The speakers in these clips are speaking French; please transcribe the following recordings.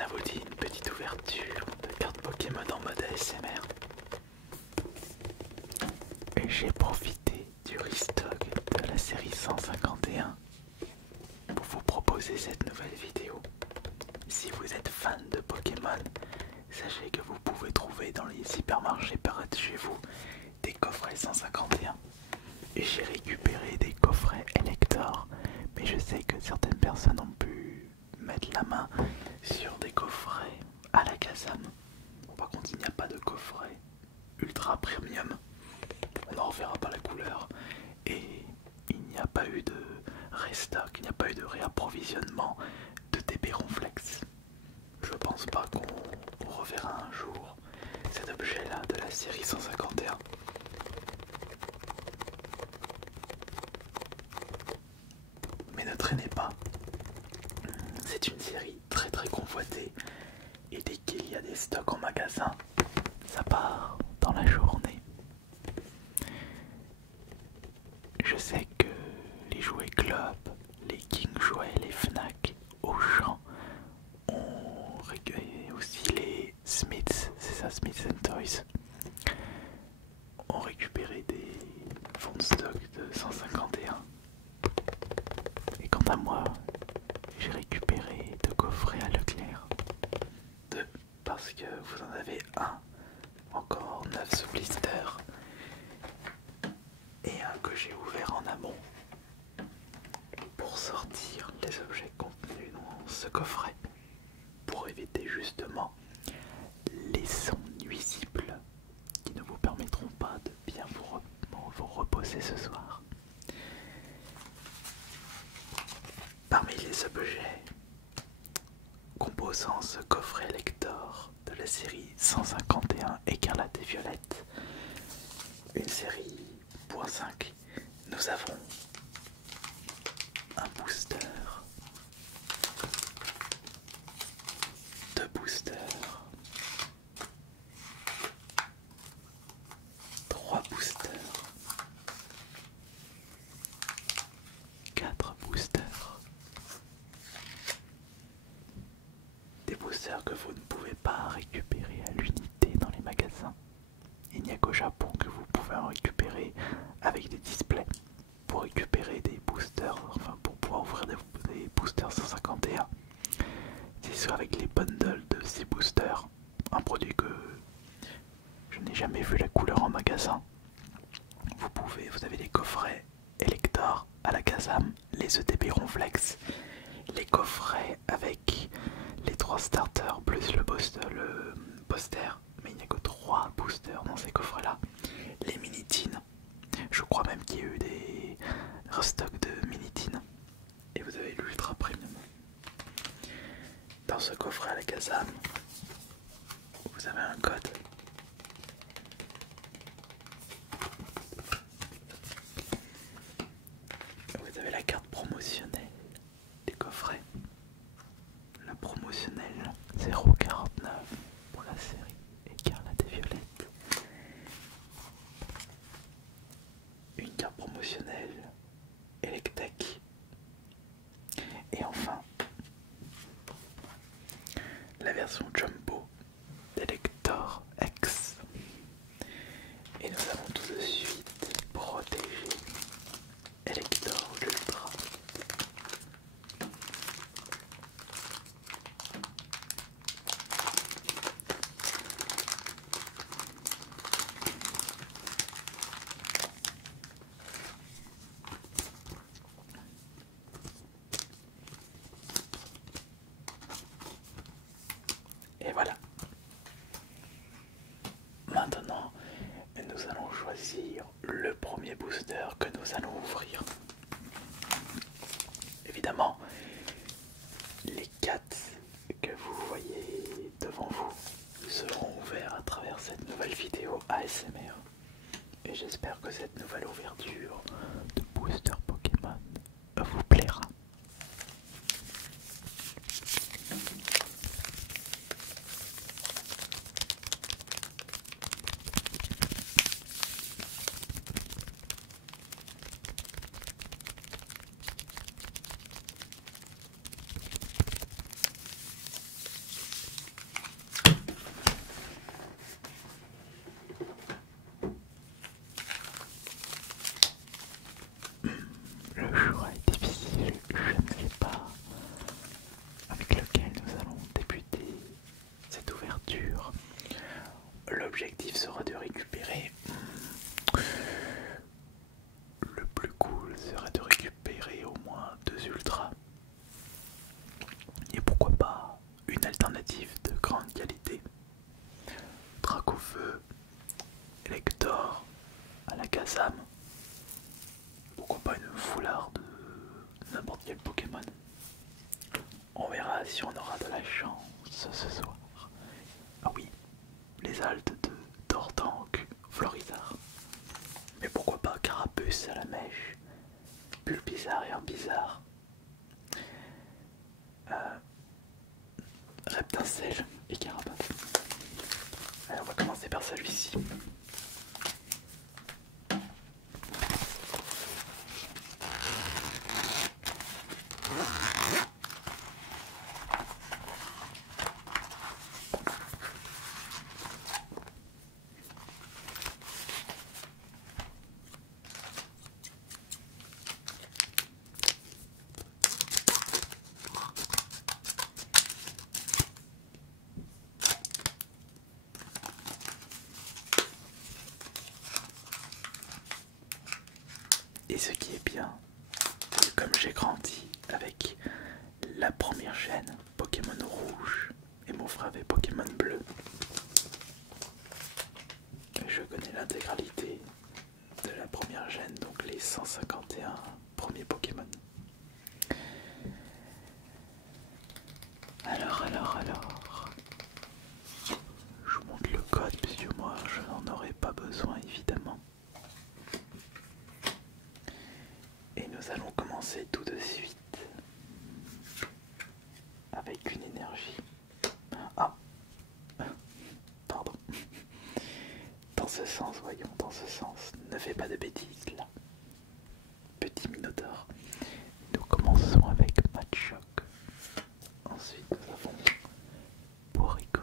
Ça vous dit une petite ouverture de carte Pokémon en mode ASMR? Et j'ai profité du restock de la série 151 pour vous proposer cette nouvelle vidéo. Si vous êtes fan de Pokémon, sachez que vous pouvez trouver dans les hypermarchés près de chez vous des coffrets 151. Et j'ai récupéré des coffrets Elector, mais je sais que certaines personnes ont pu mettre la main sur des coffrets à la Kazam. Par contre, il n'y a pas de coffret ultra premium. On n'en reverra pas la couleur. Et il n'y a pas eu de restock, il n'y a pas eu de réapprovisionnement de TP Ronflex. Je pense pas qu'on reverra un jour cet objet-là de la série 151. Mais ne traînez pas. C'est une série très très convoitée. Et dès qu'il y a des stocks en magasin, ça part dans la journée. Je sais que les jouets club, les King Jouets, les Fnac, Auchan, ont récupéré aussi les Smiths, c'est ça, Smiths Toys, ont récupéré des fonds de stock de 151. Et quant à moi, j'ai récupéré deux coffrets à Leclerc. Deux, parce que vous en avez un, encore 9 sous blister, et un que j'ai ouvert en amont pour sortir les objets contenus dans ce coffret, pour éviter justement les sons nuisibles qui ne vous permettront pas de bien vous reposer ce soir. Parmi les objets composant ce coffret lector de la série 151 Écarlate et Violette, une série .5, nous avons un booster, deux boosters, trois boosters, quatre boosters, des boosters que vous ne pouvez pas récupérer à l'unité dans les magasins. Il n'y a qu'au Japon que vous pouvez en récupérer avec des displays. Pour récupérer des boosters, enfin pour pouvoir ouvrir des boosters 151, c'est soit avec les bundles de ces boosters, un produit que je n'ai jamais vu la couleur en magasin. Vous avez les coffrets Elector à la Kazam, les ETB Ronflex, les coffrets avec les 3 starters plus le poster, mais il n'y a que 3 boosters dans ces coffrets là, les mini-teens, je crois même qu'il y a eu des restocks de mini-teens, et vous avez l'ultra premium. Dans ce coffret à la Kazam, vous avez un code. Vous avez la carte promotionnelle des coffrets. La promotionnelle 0,49 pour la série Écarlate et Violette. Une carte promotionnelle Electek. Et enfin, la version Jumbo d'Elector X. Et nous avons tout de suite protégé Elector Ultra. Et si on aura de la chance ce soir. Ah oui, les haltes de Dortanque, Florizard. Mais pourquoi pas Carapuce à la mèche, Bulbizarre et Herbizarre, Reptincelle et Carapace. Allez, on va commencer par celui-ci. Et ce qui est bien, c'est que comme j'ai grandi avec la première chaîne Pokémon Rouge et mon frère avait Pokémon Bleu, je connais l'intégralité de la première chaîne, donc les 151 premiers Pokémon. Alors, je vous montre le code puisque moi je n'en aurai pas besoin évidemment. Et nous allons commencer tout de suite avec une énergie. Ah, pardon. Dans ce sens, voyons, dans ce sens. Ne fais pas de bêtises là. Petit Minotaure. Nous commençons avec Machoc. Ensuite nous avons Porygon.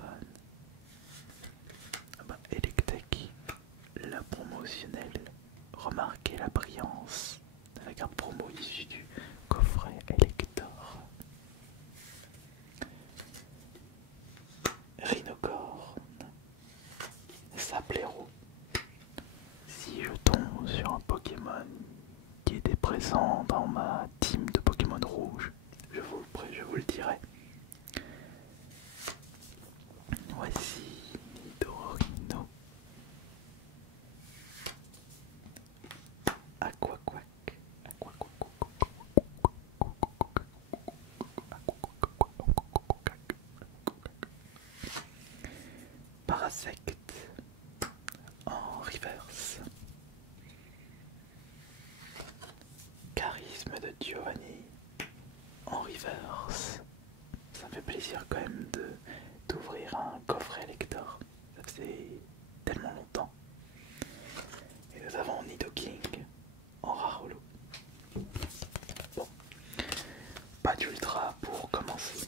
Electek. La promotionnelle. Remarquez la brillance de la carte promo issue du coffret Elector. Rhinocorne. Saplero. Si je tombe sur un Pokémon qui était présent dans ma team de Pokémon rouge, je vous le dirai. Voici Nidorino. Aquaquack. Parasect en reverse. Charisme de Giovanni en reverse. Ça me fait plaisir quand même d'ouvrir un coffret lector. Ça faisait tellement longtemps. Et nous avons Nidoking en rare holo. Bon, pas d'ultra pour commencer.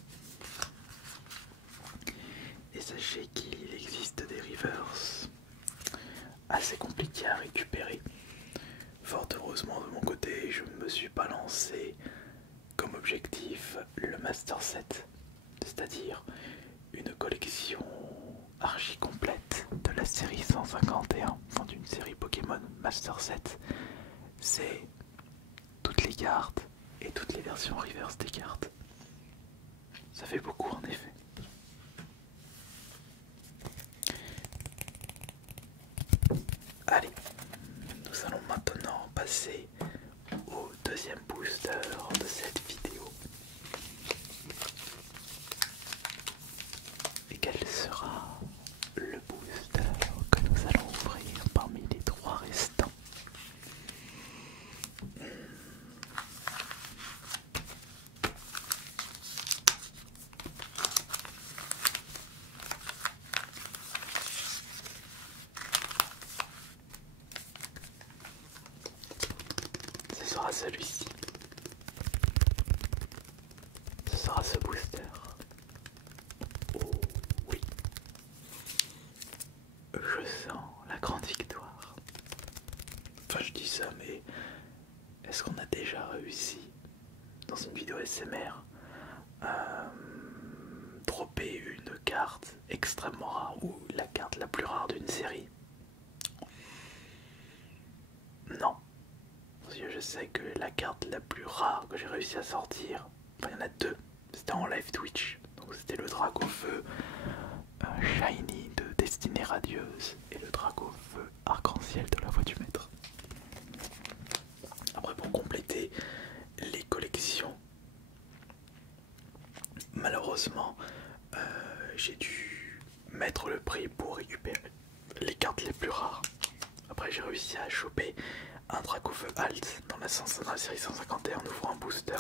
Et sachez qu'il existe des reverse assez compliqués à récupérer. Fort heureusement de mon côté, je ne me suis pas lancé comme objectif le Master Set, c'est-à-dire une collection archi complète de la série 151, enfin d'une série Pokémon Master Set. C'est toutes les cartes et toutes les versions reverse des cartes. Ça fait beaucoup en effet. Allez, nous allons maintenant passer au deuxième booster de cette vidéo. Et quel sera le booster que nous allons ouvrir parmi les trois restants? Ce sera celui-ci. Ce sera ce booster. Oh oui. Je sens la grande victoire. Enfin je dis ça, mais est-ce qu'on a déjà réussi dans une vidéo SMR à dropper une carte extrêmement rare ou la carte la plus rare d'une série? Non. Parce que je sais que la carte la plus rare que j'ai réussi à sortir, enfin il y en a deux, c'était en live Twitch. Donc c'était le Dragofeu Shiny de Destinée Radieuse et le Dragofeu Arc-en-Ciel de la Voix du Maître. Après pour compléter les collections, malheureusement, j'ai dû mettre le prix pour récupérer les cartes les plus rares. Après, j'ai réussi à choper un Dracofeu Alt dans la série 151 en ouvrant un booster.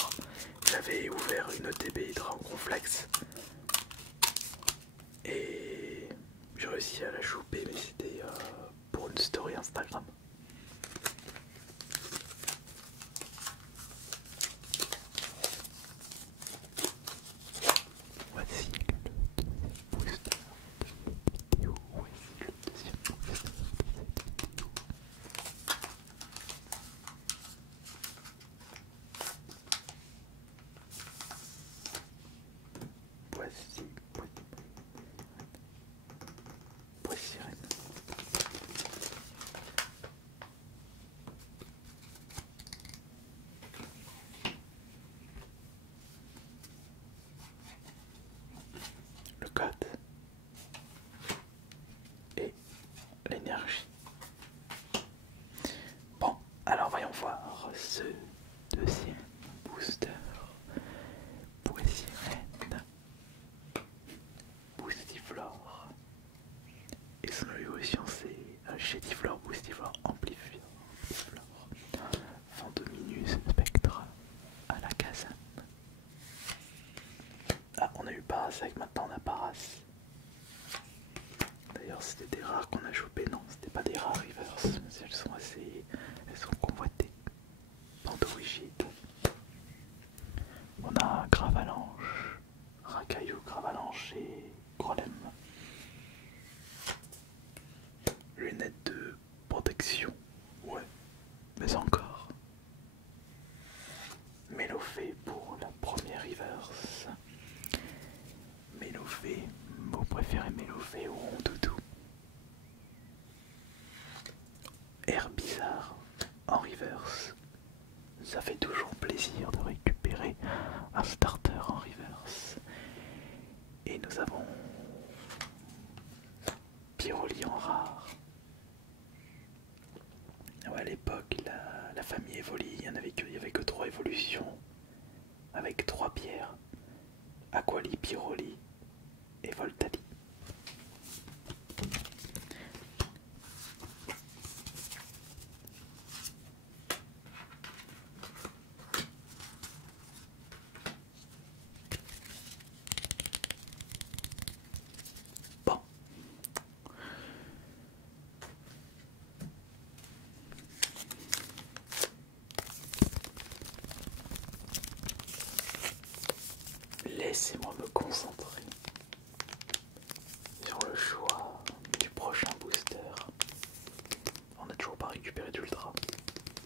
J'avais ouvert une ETB Dragon Flex et j'ai réussi à la choper, mais c'était pour une story Instagram. Voici le deuxième booster de cette vidéo. Voici le deuxième booster de cette vidéo. Voici Sirène. Le code et l'énergie. Bon, alors voyons voir ce deuxième booster. Sirène, Boostiflore. Et son évolution c'est un Shadiflore, Boostiflore, Amplifier, Fandominus, Spectra, à la Kazan. Ah, on a eu Parasect, maintenant on a Paras. D'ailleurs c'était des rares qu'on a chopé, non, c'était pas des rares reverse, mais elles sont assez... elles sont convoitées. Pandorigide. On a Gravalanche, Racaillou, Gravalanche et Grolem. Lunettes de protection, ouais, mais encore. Mélofée pour la première reverse. Mélofée, vous préférez Mélofée ou Rondoudou? Air bizarre en reverse. Ça fait toujours plaisir de récupérer un starter en reverse. Et nous avons Pyroli en rare. Ouais, à l'époque, la famille Evoli, il n'y avait que 3 évolutions avec 3 pierres. Aquali, Pyroli et Voltali. Bon. Laissez-moi me concentrer sur le choix du prochain booster. On n'a toujours pas récupéré d'ultra.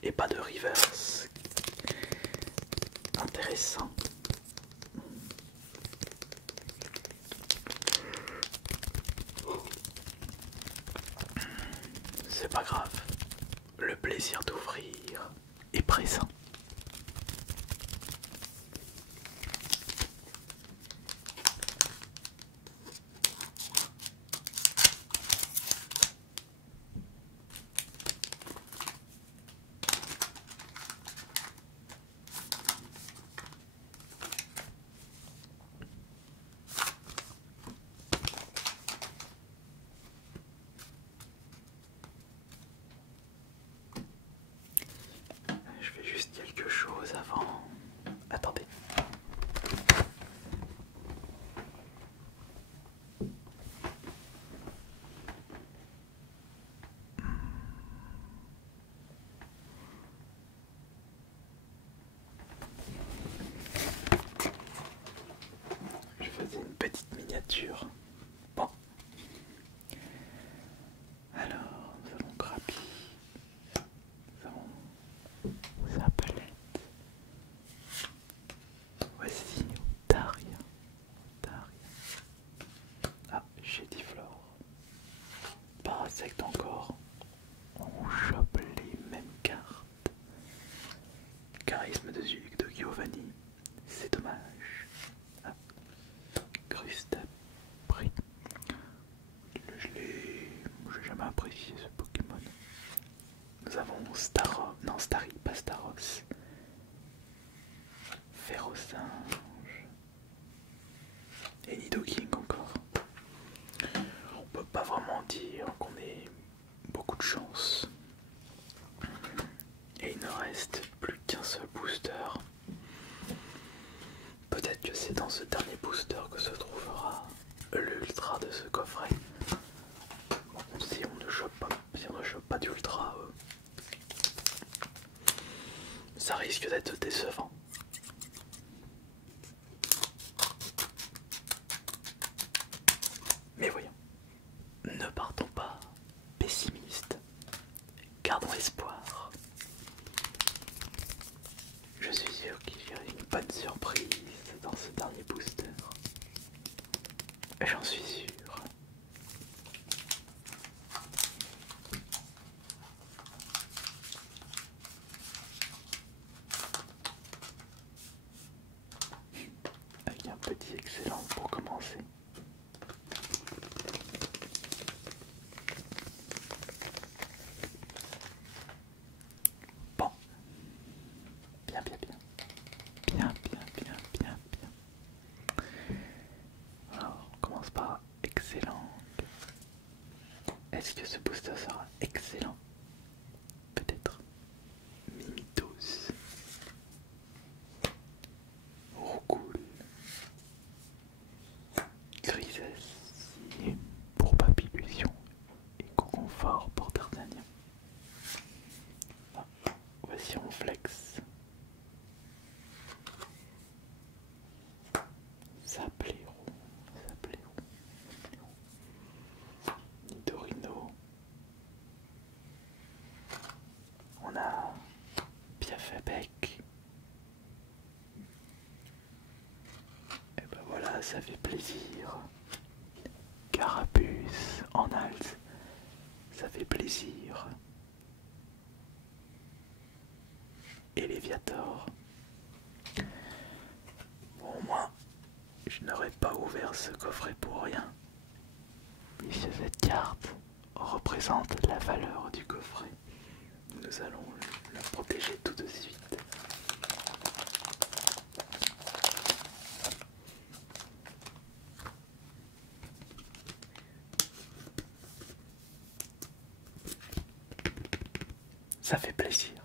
Et pas de reverse. Intéressant. C'est pas grave. Le plaisir d'ouvrir est présent. Je fais juste quelque chose avant. Attendez. Je faisais une petite miniature. Bon. Alors, nous avons Crappy. Nous avons sa palette. Voici Daria. Ah, Shadiflore. Parasect encore. On chope les mêmes cartes. Charisme de Giovanni. C'est dommage. Ah. Grustapri. J'ai jamais apprécié ce Pokémon. Nous avons Starry, pas Staros. Ferrosinge. coffret. Bon, si on ne chope pas d'ultra, ça risque d'être décevant. Mais voyons, ne partons pas pessimistes, gardons espoir. Je suis sûr qu'il y a une bonne surprise dans ce dernier booster. J'en suis sûr. Avec un petit excellent pour commencer. Bon. Bien, bien, bien. Bien, bien, bien, bien, bien. Alors, on commence par excellent. Est-ce que ce booster sera excellent? Peut-être. Mimitos. Roucoule. Grisesse pour Papillusion et Conconfort pour D'Artagnan. Ah, voici on flex. Sapléro. Nidorino. On a Piafabek. Et ben voilà, ça fait plaisir. Carapuce en alt, ça fait plaisir. Et Léviator. Bon, au moins, je n'aurais pas ouvert ce coffret pour rien. Puisque cette carte représente la valeur du coffret. Nous allons la protéger tout de suite. Ça fait plaisir.